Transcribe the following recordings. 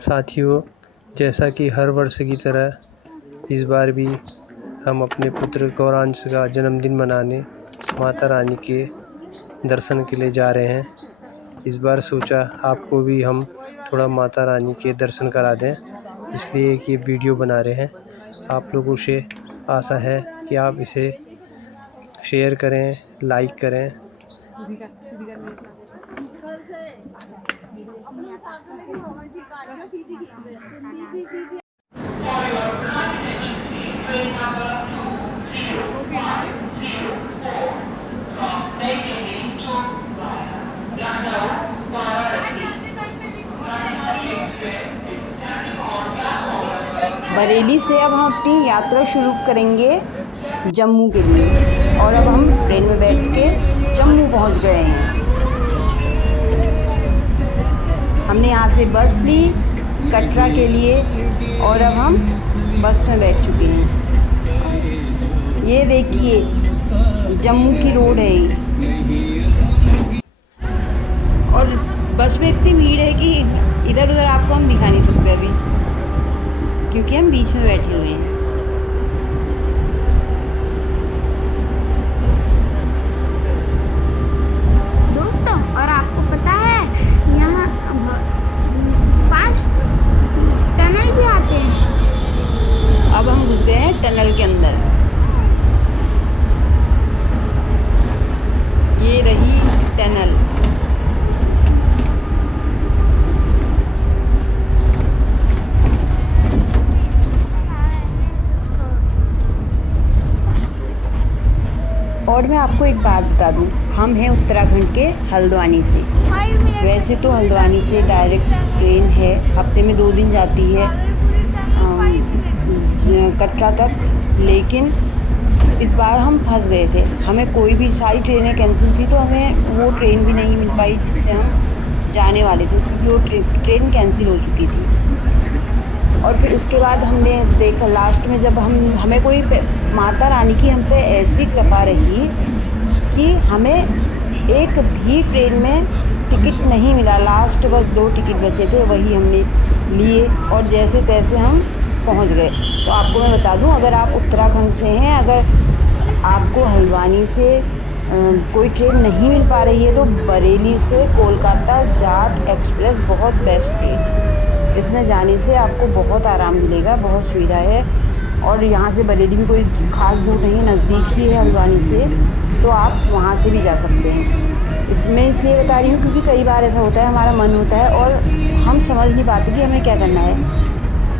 साथियों, जैसा कि हर वर्ष की तरह इस बार भी हम अपने पुत्र गौरांश का जन्मदिन मनाने माता रानी के दर्शन के लिए जा रहे हैं। इस बार सोचा आपको भी हम थोड़ा माता रानी के दर्शन करा दें, इसलिए कि वीडियो बना रहे हैं। आप लोगों से आशा है कि आप इसे शेयर करें, लाइक करें। बरेली से अब हम अपनी यात्रा शुरू करेंगे जम्मू के लिए, और अब हम ट्रेन में बैठ के जम्मू पहुंच गए हैं। हमने यहाँ से बस ली कटरा के लिए और अब हम बस में बैठ चुके हैं। ये देखिए जम्मू की रोड है ये, और बस में इतनी भीड़ है कि इधर उधर आपको हम दिखा नहीं सकते अभी, क्योंकि हम बीच में बैठे हुए हैं। दोस्तों, और आपको पता है यहाँ 5 टनल भी आते हैं। अब हम घुस गए हैं टनल के अंदर। ये रही टनल। और मैं आपको एक बात बता दूं, हम हैं उत्तराखंड के हल्द्वानी से। वैसे तो हल्द्वानी से डायरेक्ट ट्रेन है, हफ्ते में 2 दिन जाती है कटरा तक, लेकिन इस बार हम फंस गए थे। हमें कोई भी, सारी ट्रेनें कैंसिल थी, तो हमें वो ट्रेन भी नहीं मिल पाई जिससे हम जाने वाले थे, क्योंकि वो ट्रेन कैंसिल हो चुकी थी। और फिर उसके बाद हमने देखा लास्ट में, जब हमें कोई माता रानी की हम पे ऐसी कृपा रही कि हमें एक भी ट्रेन में टिकट नहीं मिला। लास्ट बस 2 टिकट बचे थे, वही हमने लिए और जैसे तैसे हम पहुंच गए। तो आपको मैं बता दूं, अगर आप उत्तराखंड से हैं, अगर आपको हल्द्वानी से कोई ट्रेन नहीं मिल पा रही है, तो बरेली से कोलकाता जाट एक्सप्रेस बहुत बेस्ट ट्रेन है। इसमें जाने से आपको बहुत आराम मिलेगा, बहुत सुविधा है, और यहाँ से बरेली भी कोई ख़ास दूर नहीं, नज़दीक ही है हल्द्वानी से, तो आप वहाँ से भी जा सकते हैं। इसमें इसलिए बता रही हूँ क्योंकि कई बार ऐसा होता है, हमारा मन होता है और हम समझ नहीं पाते कि हमें क्या करना है।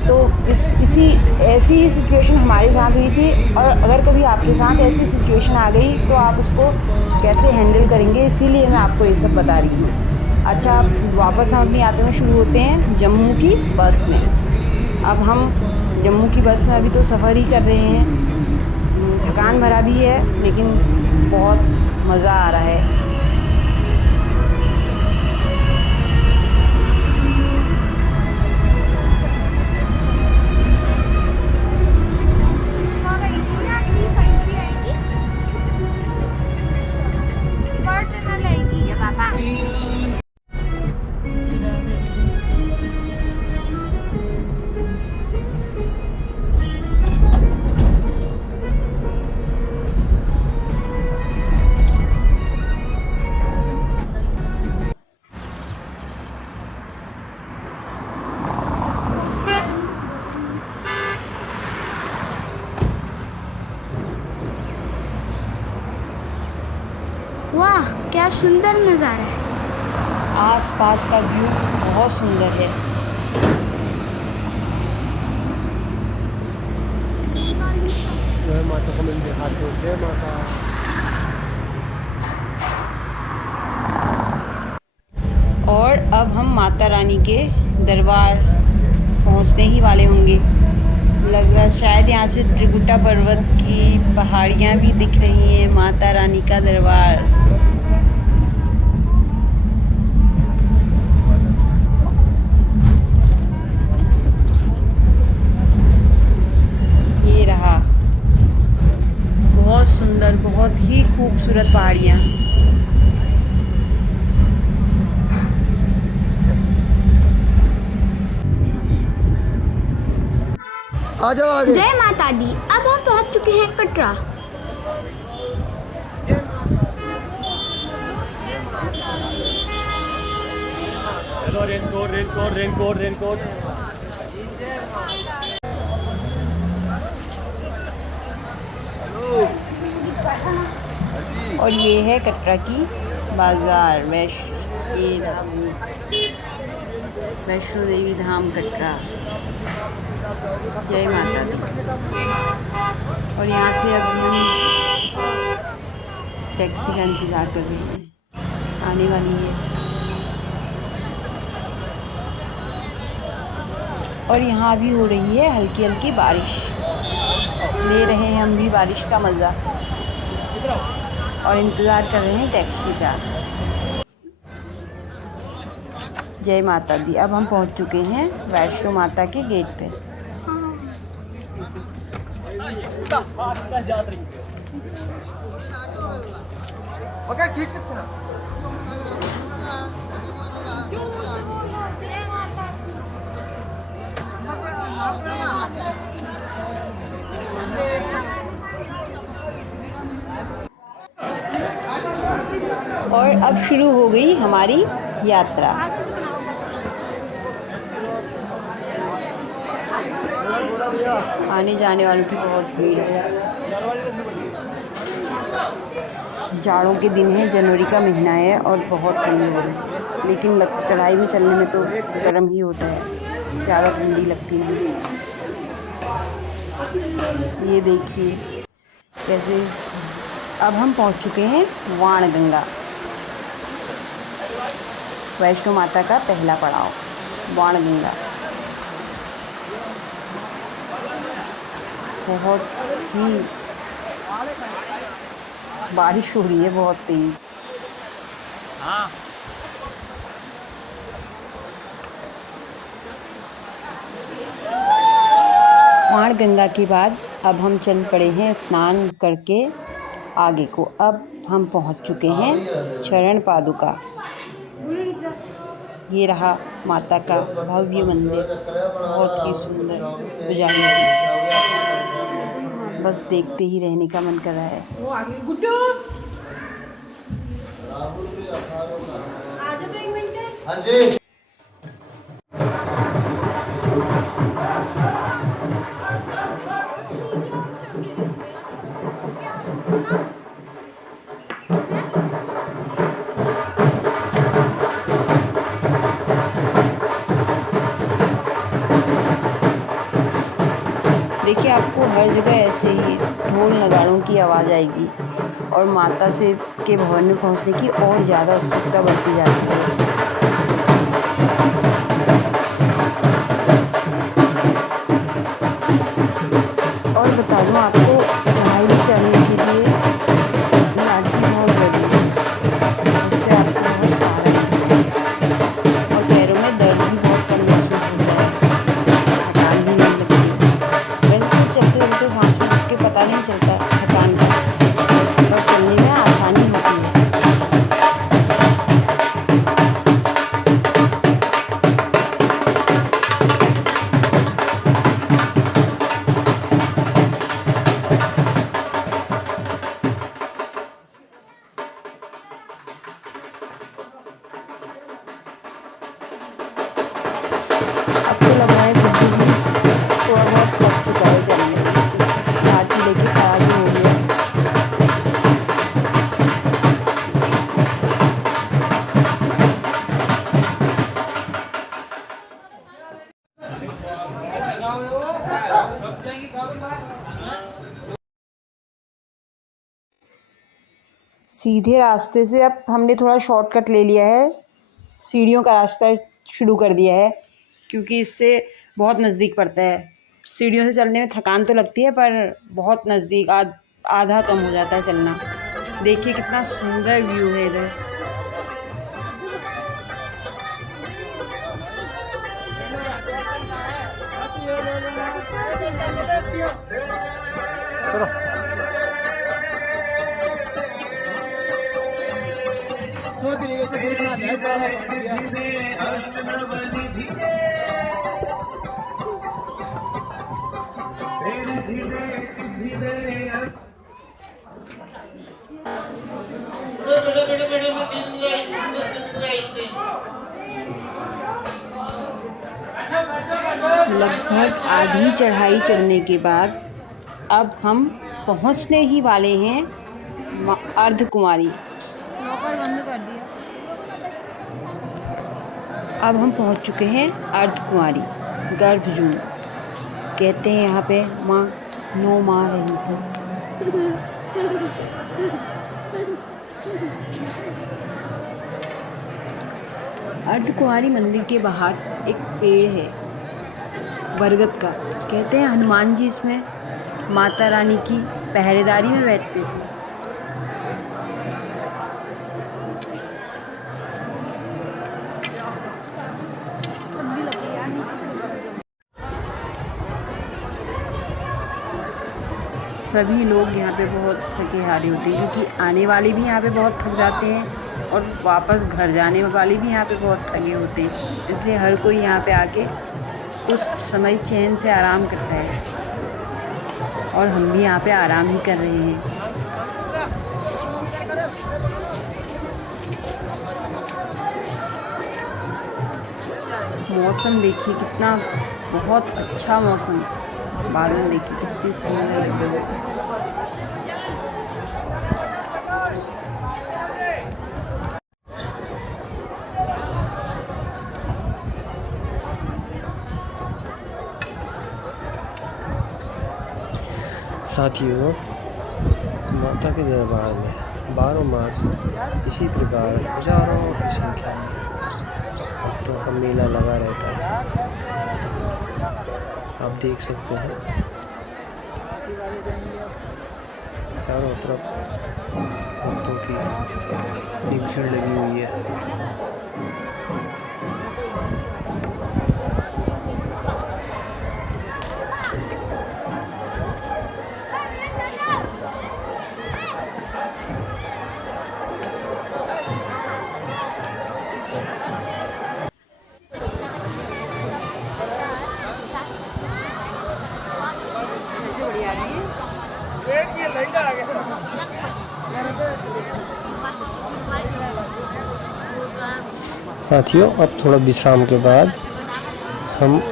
तो ऐसी ही सिचुएशन हमारे साथ हुई थी, और अगर कभी आपके साथ ऐसी सिचुएशन आ गई तो आप उसको कैसे हैंडल करेंगे, इसीलिए मैं आपको ये सब बता रही हूँ। अच्छा, वापस हम अपनी यात्रा में शुरू होते हैं जम्मू की बस में। अब हम जम्मू की बस में अभी तो सफ़र ही कर रहे हैं, थकान भरा भी है, लेकिन बहुत मज़ा आ रहा है। वाह, क्या सुंदर नज़ारा है। आसपास का व्यू बहुत सुंदर है। जय माता को मिल हाथ में, जय माता। और अब हम माता रानी के दरबार पहुंचने ही वाले होंगे। लग रहा है शायद यहाँ से त्रिकुटा पर्वत की पहाड़ियाँ भी दिख रही हैं। माता रानी का दरबार। ये रहा, बहुत सुंदर, बहुत ही खूबसूरत पहाड़ियाँ। आ जाओ आगे। जय माता दी। अब हम पहुंच चुके हैं Katra. Hello, raincoat raincoat raincoat raincoat. और ये है कटरा की बाजार, वैष्णो देवी धाम कटरा। जय माता दी। और यहाँ से अब हम टैक्सी का इंतज़ार कर रहे हैं, आने वाली है। और यहाँ भी हो रही है हल्की हल्की बारिश, ले रहे हैं हम भी बारिश का मज़ा और इंतज़ार कर रहे हैं टैक्सी का। जय माता दी। अब हम पहुँच चुके हैं वैष्णो माता के गेट पे। और अब शुरू हो गई हमारी यात्रा। आने जाने वालों की बहुत भीड़ है। जाड़ों के दिन है, जनवरी का महीना है और बहुत ठंडी हो रही है, लेकिन चढ़ाई में चलने में तो गर्म ही होता है, ज़्यादा ठंडी लगती नहीं। ये देखिए कैसे अब हम पहुंच चुके हैं वाणगंगा, वैष्णो माता का पहला पड़ाव वाणगंगा। बहुत ही बारिश हो रही है, बहुत तेज। वाणगंगा के बाद अब हम चल पड़े हैं स्नान करके आगे को। अब हम पहुंच चुके हैं चरण पादुका। ये रहा माता का भव्य मंदिर, बहुत ही सुंदर पुजारी जी। बस देखते ही रहने का मन कर रहा है। देखिए आपको हर जगह ऐसे ही ढोल नगाड़ों की आवाज़ आएगी और माता से के भवन में पहुंचने की और ज़्यादा उत्सुकता बढ़ती जाती है। और बता दूं आपको, चढ़ाई में चढ़ने के लिए लाठी बहुत ज़रूरी है, उससे आपको बहुत सहारा मिलता है और पैरों में दर्द भी बहुत कम महसूस होता है, थकान भी नहीं लगती। चलते चलते सांस में रुक के पता नहीं चलता थकान का और चलने में आसानी होती है। अब तो लग रहा है गुड्डू भी थोड़ा बहुत थक चुका है चलने में, लाठी लेके खड़ा भी हो गया। सीधे रास्ते से अब हमने थोड़ा शॉर्टकट ले लिया है, सीढ़ियों का रास्ता शुरू कर दिया है, क्योंकि इससे बहुत नज़दीक पड़ता है। सीढ़ियों से चलने में थकान तो लगती है पर बहुत नज़दीक, आधा कम हो जाता है चलना। देखिए कितना सुंदर व्यू है इधर। लगभग आधी चढ़ाई चढ़ने के बाद अब हम पहुंचने ही वाले हैं अर्धकुमारी। अब हम पहुंच चुके हैं अर्धकुमारी गर्भजून। कहते हैं यहाँ पे माँ 9 माह रही थी। अर्धकुमारी मंदिर के बाहर एक पेड़ है बरगद का। कहते हैं हनुमान जी इसमें माता रानी की पहरेदारी में बैठते थे। सभी लोग यहाँ पे बहुत थके हारे होते हैं, क्योंकि आने वाले भी यहाँ पे बहुत थक जाते हैं और वापस घर जाने वाले भी यहाँ पे बहुत थके होते हैं। इसलिए हर कोई यहाँ पे आके कुछ समय चैन से आराम करता है और हम भी यहाँ पे आराम ही कर रहे हैं। मौसम देखिए कितना बहुत अच्छा मौसम, बादल देखिए कितने सुंदर लग रहे हैं। साथियों, माता के दरबार में 12 मास इसी प्रकार हजारों की संख्या में भक्तों का मेला लगा रहता है। आप देख सकते हैं चारों तरफ भक्तों की भीड़ लगी हुई है। साथियों, अब थोड़ा विश्राम के बाद हम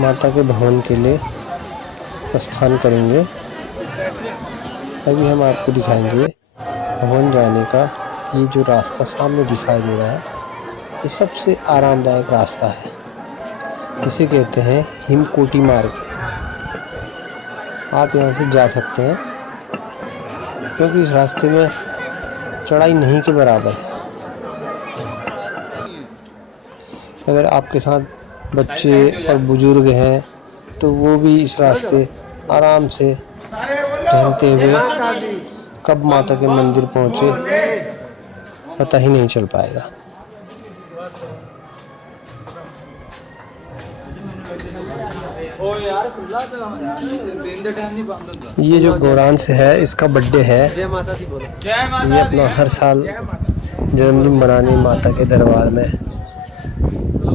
माता के भवन के लिए प्रस्थान करेंगे। अभी हम आपको दिखाएंगे भवन जाने का ये जो रास्ता सामने दिखाई दे रहा है, ये सबसे आरामदायक रास्ता है। इसे कहते हैं हिमकोटी मार्ग। आप यहाँ से जा सकते हैं क्योंकि इस रास्ते में चढ़ाई नहीं के बराबर है। अगर आपके साथ बच्चे और बुजुर्ग हैं तो वो भी इस रास्ते आराम से टहलते हुए कब माता के मंदिर पहुँचे पता ही नहीं चल पाएगा। ये जो गौरांश है, इसका बर्थडे है। ये अपना हर साल जन्मदिन मनाने माता के दरबार में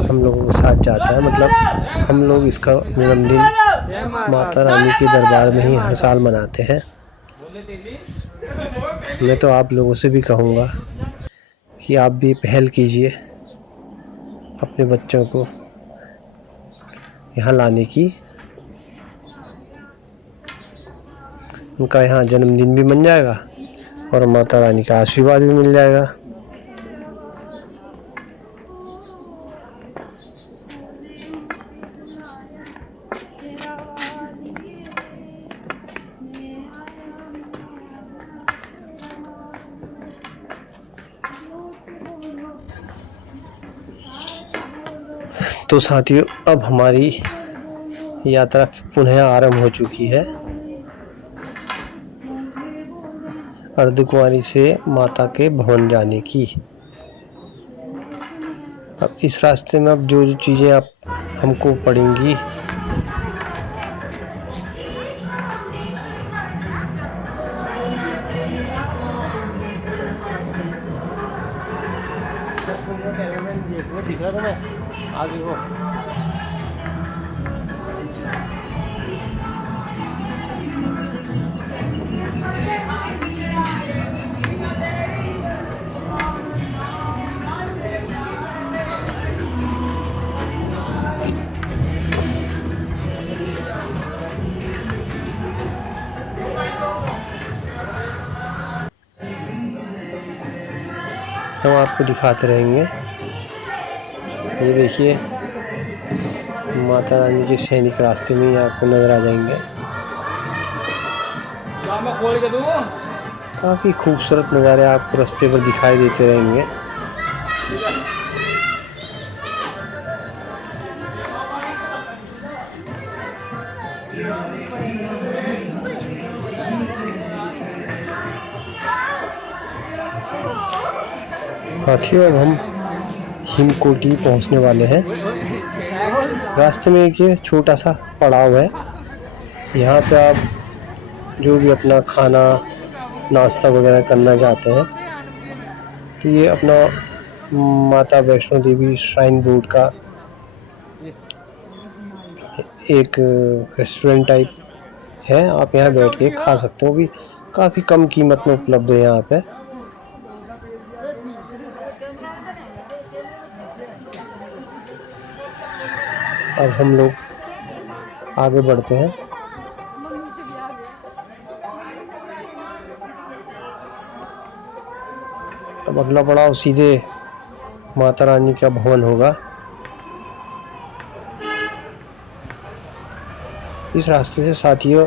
हम लोगों के साथ जाता है। मतलब हम लोग इसका जन्मदिन माता रानी के दरबार में ही हर साल मनाते हैं। मैं तो आप लोगों से भी कहूँगा कि आप भी पहल कीजिए अपने बच्चों को यहाँ लाने की। उनका यहाँ जन्मदिन भी बन जाएगा और माता रानी का आशीर्वाद भी मिल जाएगा। तो साथियों, अब हमारी यात्रा पुनः आरंभ हो चुकी है अर्धकुमारी से माता के भवन जाने की। अब इस रास्ते में अब जो जो चीज़ें आप हमको पड़ेंगी आगे हो। हम आपको दिखाते रहेंगे। ये देखिए माता रानी के सैनिक रास्ते में ही आपको नज़र आ जाएंगे। काफ़ी खूबसूरत नज़ारे आपको रास्ते पर दिखाई देते रहेंगे। साथियों अब हम हिमकोटी पहुंचने वाले हैं। रास्ते में एक ये छोटा सा पड़ाव है। यहाँ पे आप जो भी अपना खाना नाश्ता वगैरह करना चाहते हैं तो ये अपना माता वैष्णो देवी श्राइन बोर्ड का एक रेस्टोरेंट टाइप है। आप यहाँ बैठ के खा सकते हो। भी काफ़ी कम कीमत में उपलब्ध है यहाँ पे। अब हम लोग आगे बढ़ते हैं। अब अगला पड़ाव सीधे माता रानी का भवन होगा। इस रास्ते से साथियों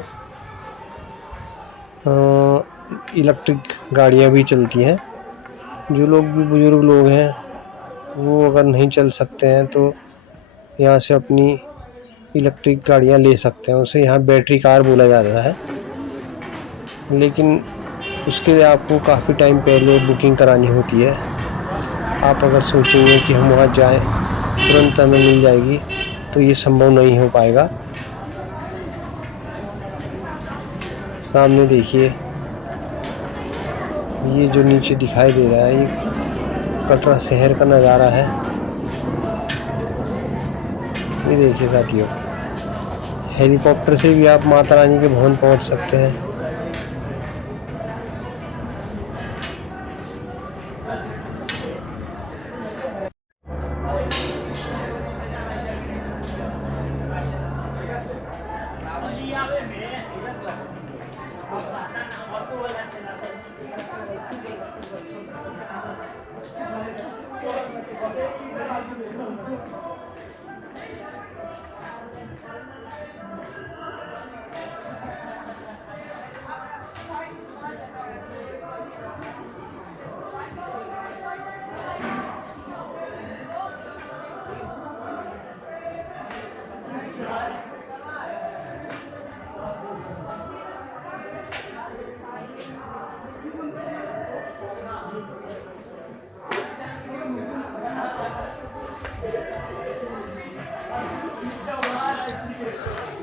इलेक्ट्रिक गाड़ियाँ भी चलती हैं। जो लोग भी बुजुर्ग लोग हैं वो अगर नहीं चल सकते हैं तो यहाँ से अपनी इलेक्ट्रिक गाड़ियाँ ले सकते हैं। उसे यहाँ बैटरी कार बोला जाता है। लेकिन उसके लिए आपको काफ़ी टाइम पहले बुकिंग करानी होती है। आप अगर सोचेंगे कि हम वहाँ जाएं तुरंत हमें मिल जाएगी तो ये संभव नहीं हो पाएगा। सामने देखिए ये जो नीचे दिखाई दे रहा है ये कटरा शहर का नज़ारा है। ये देखिए साथियों हेलीकॉप्टर से भी आप माता रानी के भवन पहुंच सकते हैं।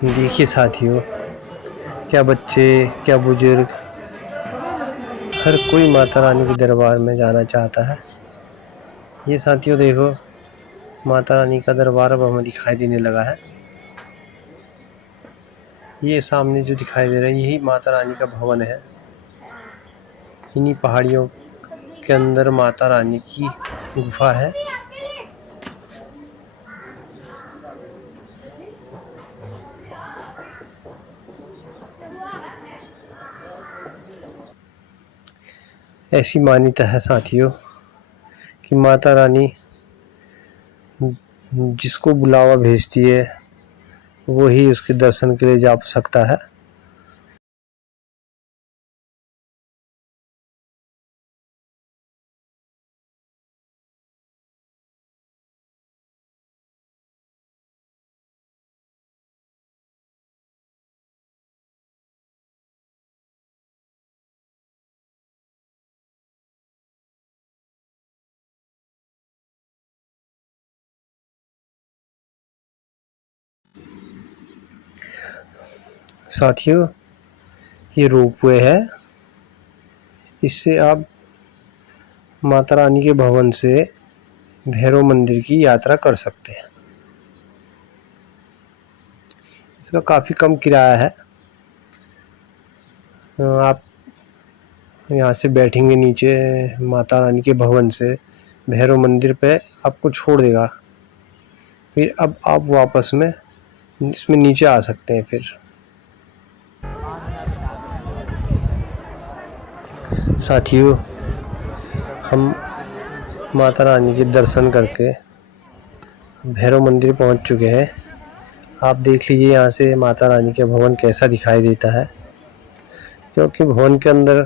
देखिए साथियों क्या बच्चे क्या बुजुर्ग हर कोई माता रानी के दरबार में जाना चाहता है। ये साथियों देखो माता रानी का दरबार अब हमें दिखाई देने लगा है। ये सामने जो दिखाई दे रहा है यही माता रानी का भवन है। इन्हीं पहाड़ियों के अंदर माता रानी की गुफा है। ऐसी मान्यता है साथियों कि माता रानी जिसको बुलावा भेजती है वो ही उसके दर्शन के लिए जा सकता है। साथियों ये रोपवे है। इससे आप माता रानी के भवन से भैरव मंदिर की यात्रा कर सकते हैं। इसका काफ़ी कम किराया है। आप यहाँ से बैठेंगे नीचे माता रानी के भवन से भैरव मंदिर पे आपको छोड़ देगा। फिर अब आप वापस में इसमें नीचे आ सकते हैं। फिर साथियों हम माता रानी के दर्शन करके भैरव मंदिर पहुंच चुके हैं। आप देख लीजिए यहाँ से माता रानी का भवन कैसा दिखाई देता है, क्योंकि भवन के अंदर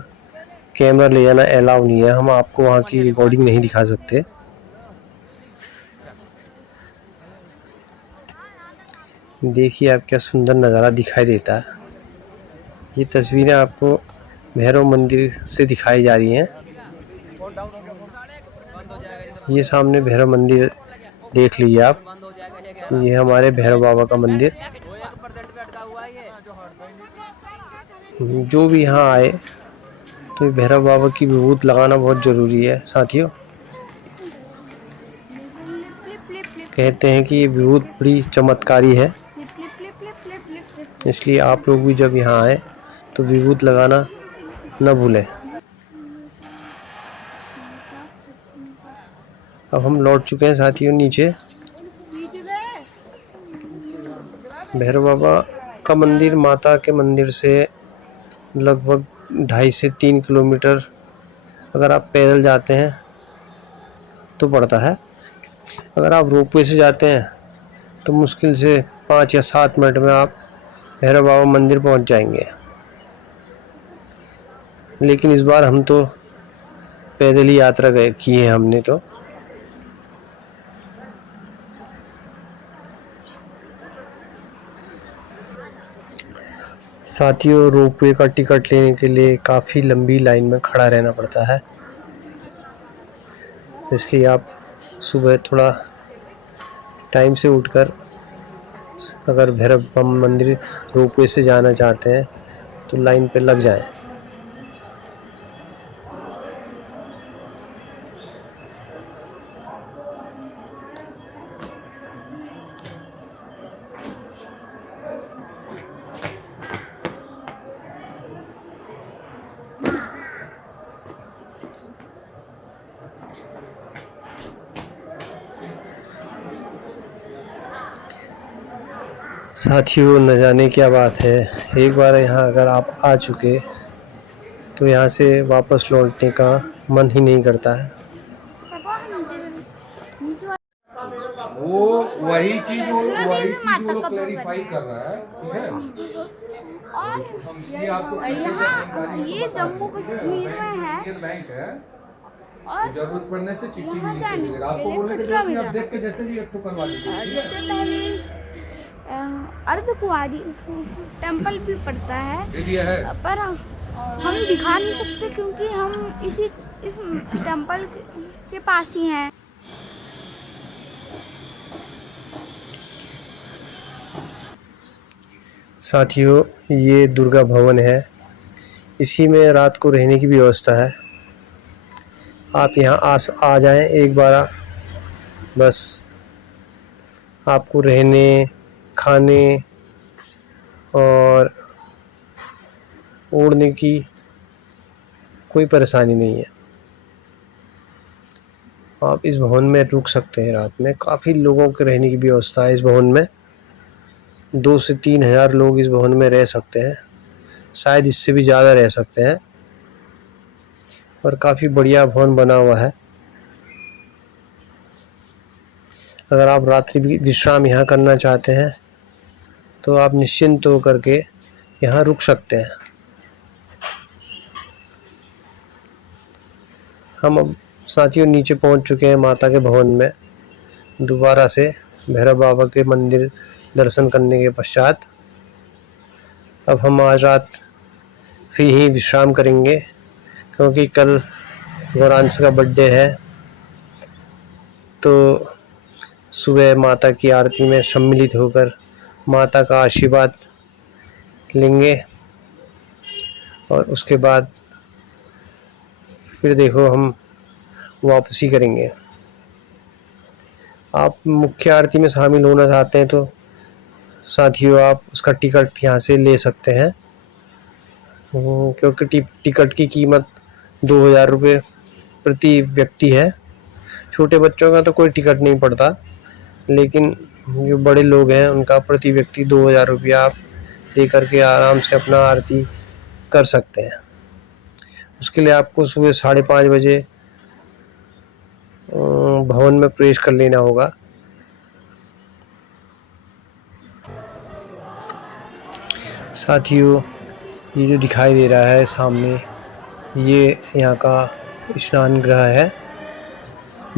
कैमरा ले जाना अलाउ नहीं है, हम आपको वहाँ की रिकॉर्डिंग नहीं दिखा सकते। देखिए आप क्या सुंदर नज़ारा दिखाई देता है। ये तस्वीरें आपको भैरव मंदिर से दिखाई जा रही हैं। ये सामने भैरव मंदिर देख लीजिए आप, ये हमारे भैरव बाबा का मंदिर। जो भी यहाँ आए तो भैरव बाबा की विभूत लगाना बहुत ज़रूरी है साथियों। कहते हैं कि ये विभूत बड़ी चमत्कारी है, इसलिए आप लोग भी जब यहाँ आए तो विभूत लगाना न भूलें। अब हम लौट चुके हैं साथियों नीचे। भैरव बाबा का मंदिर माता के मंदिर से लगभग 2.5 से 3 किलोमीटर अगर आप पैदल जाते हैं तो पड़ता है। अगर आप रोपवे से जाते हैं तो मुश्किल से 5 या 7 मिनट में आप भैरव बाबा मंदिर पहुंच जाएंगे। लेकिन इस बार हम तो पैदल ही यात्रा की है हमने तो। साथियों, रोपवे का टिकट लेने के लिए काफ़ी लंबी लाइन में खड़ा रहना पड़ता है, इसलिए आप सुबह थोड़ा टाइम से उठकर अगर भैरव मंदिर रोपवे से जाना चाहते हैं तो लाइन पे लग जाएं। साथियों, न जाने क्या बात है, एक बार यहाँ अगर आप आ चुके तो यहाँ से वापस लौटने का मन ही नहीं करता है। वो वही चीज वो क्लैरिफाई कर रहा है, ठीक है। हम इसलिए आपको ये जम्मू कश्मीर में है इंडियन बैंक है, और जरूरत पड़ने से चिट्ठी भी नहीं देगा आपको, बोलने की जरूरत नहीं, आप देख के जैसे भी एक ठो करवा दीजिए। जिससे पहले अर्धकुंवारी टेम्पल भी पड़ता है, पर हम दिखा नहीं सकते क्योंकि हम इस टेम्पल के पास ही हैं। साथियों, ये दुर्गा भवन है, इसी में रात को रहने की भी व्यवस्था है। आप यहाँ आ जाएं एक बार, बस आपको रहने, खाने और ओढ़ने की कोई परेशानी नहीं है। आप इस भवन में रुक सकते हैं रात में। काफ़ी लोगों के रहने की व्यवस्था है इस भवन में। 2 से 3 हज़ार लोग इस भवन में रह सकते हैं, शायद इससे भी ज़्यादा रह सकते हैं, और काफ़ी बढ़िया भवन बना हुआ है। अगर आप रात्रि विश्राम यहाँ करना चाहते हैं तो आप निश्चिंत होकर के यहाँ रुक सकते हैं। हम अब साथियों नीचे पहुँच चुके हैं माता के भवन में। दोबारा से भैरव बाबा के मंदिर दर्शन करने के पश्चात अब हम आज रात फिर ही विश्राम करेंगे, क्योंकि कल गौरांश का बर्थडे है। तो सुबह माता की आरती में सम्मिलित होकर माता का आशीर्वाद लेंगे, और उसके बाद फिर देखो हम वापसी करेंगे। आप मुख्य आरती में शामिल होना चाहते हैं तो साथियों आप उसका टिकट यहाँ से ले सकते हैं, क्योंकि टिकट की कीमत 2000 रुपये प्रति व्यक्ति है। छोटे बच्चों का तो कोई टिकट नहीं पड़ता, लेकिन जो बड़े लोग हैं उनका प्रति व्यक्ति 2000 रुपया आप दे करके आराम से अपना आरती कर सकते हैं। उसके लिए आपको सुबह 5:30 बजे भवन में प्रवेश कर लेना होगा। साथियों, ये जो दिखाई दे रहा है सामने, ये यहाँ का स्नान गृह है,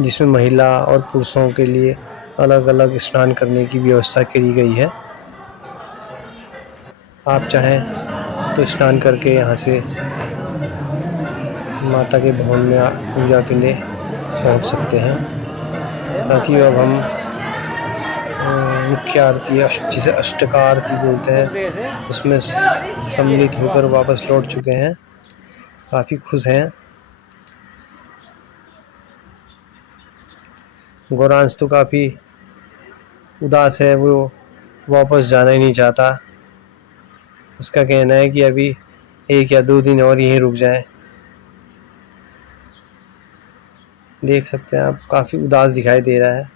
जिसमें महिला और पुरुषों के लिए अलग अलग स्नान करने की व्यवस्था करी गई है। आप चाहें तो स्नान करके यहाँ से माता के भवन में पूजा के लिए पहुँच सकते हैं। साथियों, अब हम मुख्य आरती जिसे अष्टका आरती बोलते हैं, उसमें सम्मिलित होकर वापस लौट चुके हैं। काफ़ी खुश हैं। गौरांश तो काफ़ी उदास है, वो वापस जाना ही नहीं चाहता। उसका कहना है कि अभी 1 या 2 दिन और यहीं रुक जाएं। देख सकते हैं आप, काफ़ी उदास दिखाई दे रहा है।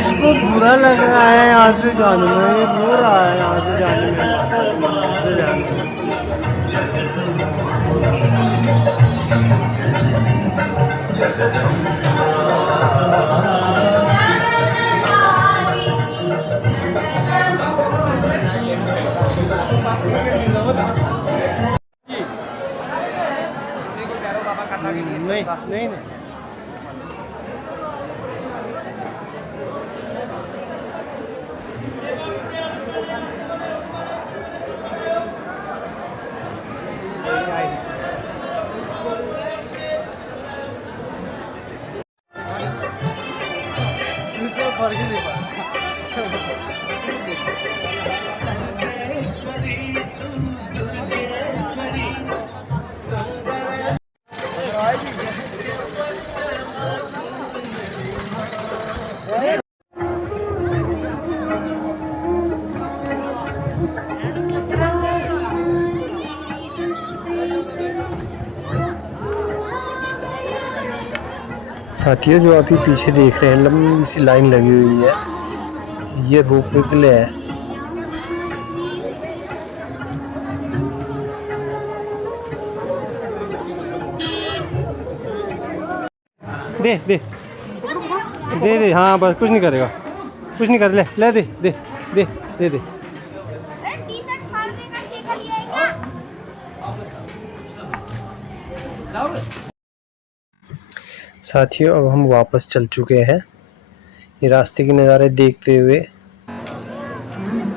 इसको बुरा लग रहा है यहाँ से जाने में, ये रो रहा है यहाँ से जाने में। नहीं नहीं नहीं। साथियों, जो आप ये पीछे देख रहे हैं, लंबी सी लाइन लगी हुई है, ये रोपवे के लिए है। दे दे दे दे, हाँ बस, कुछ नहीं करेगा, कुछ नहीं कर, ले ले दे दे दे दे दे। साथियों, अब हम वापस चल चुके हैं। ये रास्ते के नज़ारे देखते हुए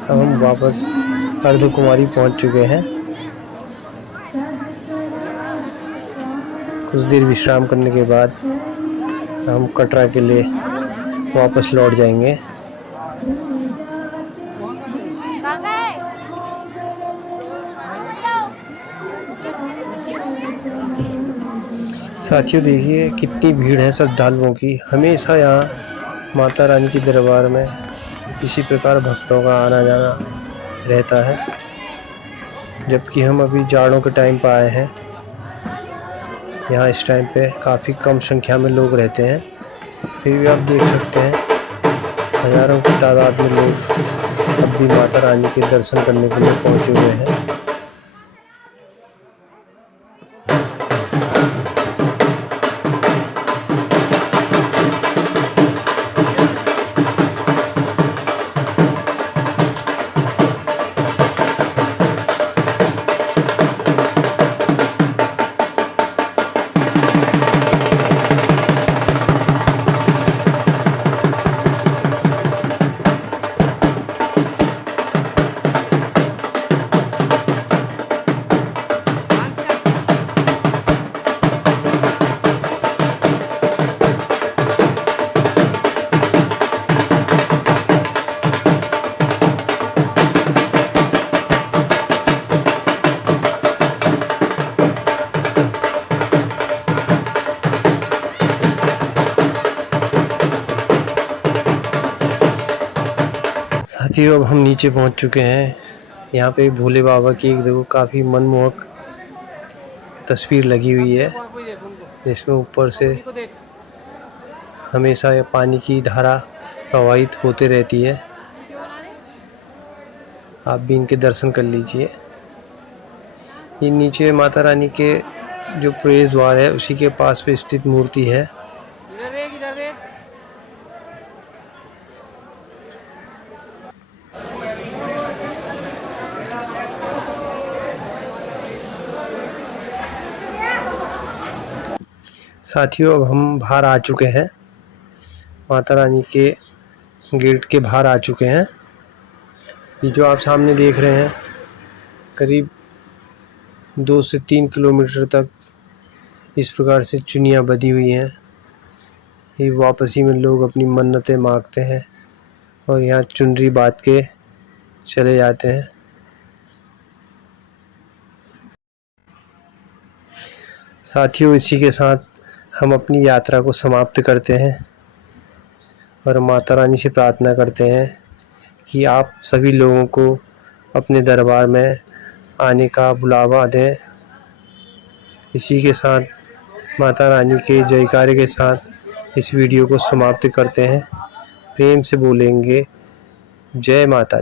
अब हम वापस अर्धकुमारी पहुंच चुके हैं। कुछ देर विश्राम करने के बाद हम कटरा के लिए वापस लौट जाएंगे। साथियों, देखिए कितनी भीड़ है श्रद्धालुओं की। हमेशा यहाँ माता रानी के दरबार में इसी प्रकार भक्तों का आना जाना रहता है। जबकि हम अभी जाड़ों के टाइम पर आए हैं, यहाँ इस टाइम पे काफ़ी कम संख्या में लोग रहते हैं। फिर भी आप देख सकते हैं हज़ारों की तादाद में लोग अब भी माता रानी के दर्शन करने के लिए पहुँचे हुए हैं। साथियों अब हम नीचे पहुंच चुके हैं। यहाँ पे भोले बाबा की एक देखो काफ़ी मनमोहक तस्वीर लगी हुई है, जिसमें ऊपर से हमेशा ये पानी की धारा प्रवाहित होते रहती है। आप भी इनके दर्शन कर लीजिए। ये नीचे माता रानी के जो प्रवेश द्वार है उसी के पास पे स्थित मूर्ति है। साथियों अब हम बाहर आ चुके हैं, माता रानी के गेट के बाहर आ चुके हैं। ये जो आप सामने देख रहे हैं करीब 2 से 3 किलोमीटर तक इस प्रकार से चुनियाँ बधी हुई हैं। ये वापसी में लोग अपनी मन्नतें मांगते हैं और यहाँ चुनरी बांध के चले जाते हैं। साथियों इसी के साथ हम अपनी यात्रा को समाप्त करते हैं और माता रानी से प्रार्थना करते हैं कि आप सभी लोगों को अपने दरबार में आने का बुलावा दें। इसी के साथ माता रानी के जयकारे के साथ इस वीडियो को समाप्त करते हैं। प्रेम से बोलेंगे जय माता दी।